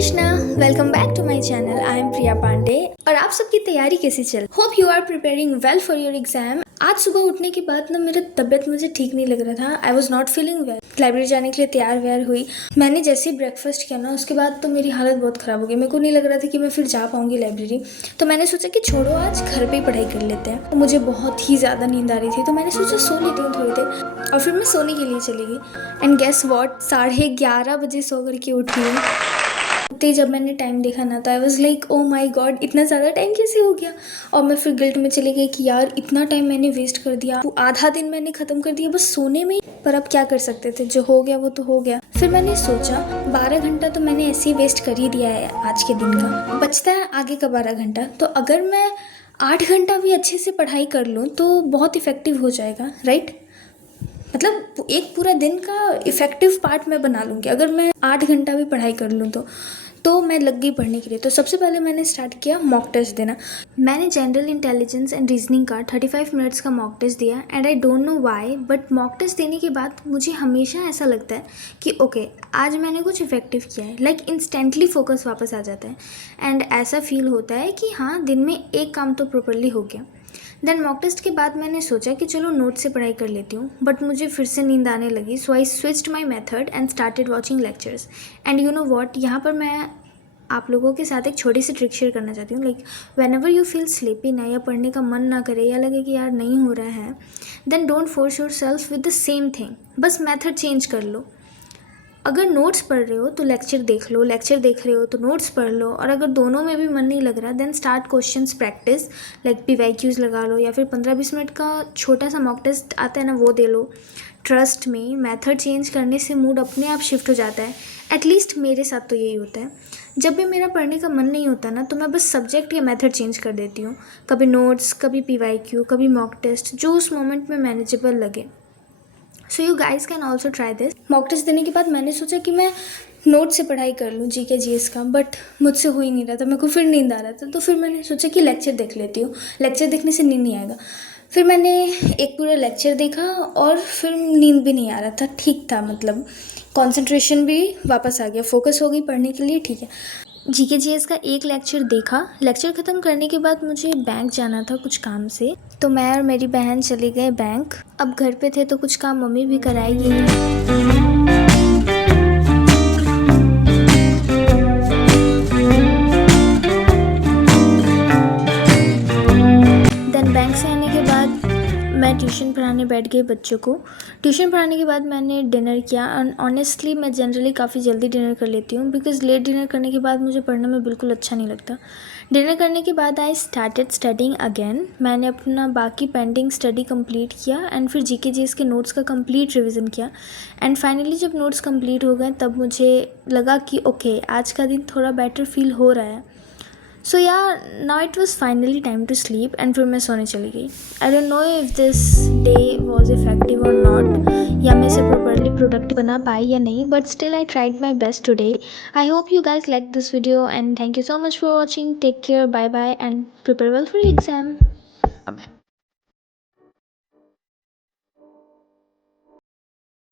Krishna, welcome back to my channel. I am Priya Pandey और आप सबकी तैयारी कैसी चल। Hope you are preparing well for your exam. आज सुबह उठने के बाद ना मेरा तबीयत मुझे ठीक नहीं लग रहा था। I was not feeling well. Library जाने के लिए तैयार व्यार हुई। मैंने जैसे ही ब्रेकफास्ट किया ना उसके बाद तो मेरी हालत बहुत ख़राब हो गई। मेरे को नहीं लग रहा था कि मैं फिर जा पाऊंगी लाइब्रेरी। तो मैंने सोचा कि छोड़ो, आज घर पे ही पढ़ाई कर लेते हैं। तो मुझे बहुत ही ज़्यादा नींद आ रही थी तो मैंने सोचा सो लेती हूँ थोड़ी देर, और फिर मैं सोने के लिए चली गई। एंड गेस वॉट, 11:30 बजे सो करके उठी हूँ। उठते जब मैंने टाइम देखा ना तो I was like oh my God, इतना ज़्यादा टाइम कैसे हो गया। और मैं फिर गिल्ट में चली गई कि यार इतना टाइम मैंने वेस्ट कर दिया, आधा दिन मैंने ख़त्म कर दिया बस सोने में। पर अब क्या कर सकते थे, जो हो गया वो तो हो गया। फिर मैंने सोचा 12 घंटा तो मैंने ऐसे ही वेस्ट कर ही दिया है आज के दिन का, बचता है आगे का 12 घंटा। तो अगर मैं 8 घंटा भी अच्छे से पढ़ाई कर लूँ तो बहुत इफ़ेक्टिव हो जाएगा, राइट। मतलब एक पूरा दिन का इफ़ेक्टिव पार्ट मैं बना लूँगी अगर मैं 8 घंटा भी पढ़ाई कर लूँ तो मैं लग गई पढ़ने के लिए। तो सबसे पहले मैंने स्टार्ट किया मॉक टेस्ट देना। मैंने जनरल इंटेलिजेंस एंड रीजनिंग का 35 मिनट्स का मॉक टेस्ट दिया। And I don't know why, but mock test देने के बाद मुझे हमेशा ऐसा लगता है कि ओके आज मैंने कुछ इफेक्टिव किया है। लाइक इंस्टेंटली फोकस वापस आ जाता है एंड ऐसा फील होता है कि हाँ दिन में एक काम तो प्रॉपरली हो गया। देन मॉक टेस्ट के बाद मैंने सोचा कि चलो नोट से पढ़ाई कर लेती हूँ, बट मुझे फिर से नींद आने लगी। So I switched my method and started watching lectures. And you know what, यहाँ पर मैं आप लोगों के साथ एक छोटी सी ट्रिक शेयर करना चाहती हूँ। Like when ever you feel sleepy ना, या पढ़ने का मन ना करे, या लगे कि यार नहीं हो रहा है, then don't force yourself with the same thing. बस मेथड चेंज कर लो। अगर नोट्स पढ़ रहे हो तो लेक्चर देख लो, लेक्चर देख रहे हो तो नोट्स पढ़ लो। और अगर दोनों में भी मन नहीं लग रहा then start questions practice. Like PYQs लगा लो, या फिर 15-20 मिनट का छोटा सा मॉक टेस्ट आता है ना, वो दे लो। ट्रस्ट में मेथड चेंज करने से मूड अपने आप शिफ्ट हो जाता है। एटलीस्ट मेरे साथ तो यही होता है। जब भी मेरा पढ़ने का मन नहीं होता ना तो मैं बस सब्जेक्ट या मेथड चेंज कर देती हूँ। कभी नोट्स, कभी PYQ, कभी मॉक टेस्ट, जो उस मोमेंट में मैनेजेबल लगे। So you guys can also try this. Mock test देने के बाद मैंने सोचा कि मैं नोट से पढ़ाई कर लूँ GK GS का, बट मुझसे हो ही नहीं रहा था। मेरे को फिर नींद आ रहा था तो फिर मैंने सोचा कि लेक्चर देख लेती हूँ। लेक्चर देखने से नींद नहीं आएगा। फिर मैंने एक पूरा लेक्चर देखा और फिर नींद भी नहीं आ रहा था, ठीक था। मतलब कॉन्सेंट्रेशन भी वापस आ गया, फोकस हो गई पढ़ने के लिए, ठीक है। GK GS का एक लेक्चर देखा। लेक्चर ख़त्म करने के बाद मुझे बैंक जाना था कुछ काम से, तो मैं और मेरी बहन चले गए बैंक। अब घर पे थे तो कुछ काम मम्मी भी कराएगी। बैंक से आने के बाद मैं ट्यूशन पढ़ाने बैठ गई बच्चों को। ट्यूशन पढ़ाने के बाद मैंने डिनर किया। एंड ऑनेस्टली मैं जनरली काफ़ी जल्दी डिनर कर लेती हूँ, बिकॉज़ लेट डिनर करने के बाद मुझे पढ़ने में बिल्कुल अच्छा नहीं लगता। डिनर करने के बाद आई स्टार्टेड स्टडिंग अगेन। मैंने अपना बाकी पेंडिंग स्टडी कंप्लीट किया एंड फिर GK GS के नोट्स का कंप्लीट रिवीजन किया। एंड फाइनली जब नोट्स कंप्लीट हो गए तब मुझे लगा कि ओके आज का दिन थोड़ा बेटर फील हो रहा है। So yeah now it was finally time to sleep and फिर मैं सोने चली गई। I don't know if this day was effective और नॉट, या मैं इसे प्रॉपरली प्रोडक्टिव बना पाई या नहीं, but still I tried my best today. I hope you guys like this video and thank you so much for watching. Take care, bye bye and prepare well for exam.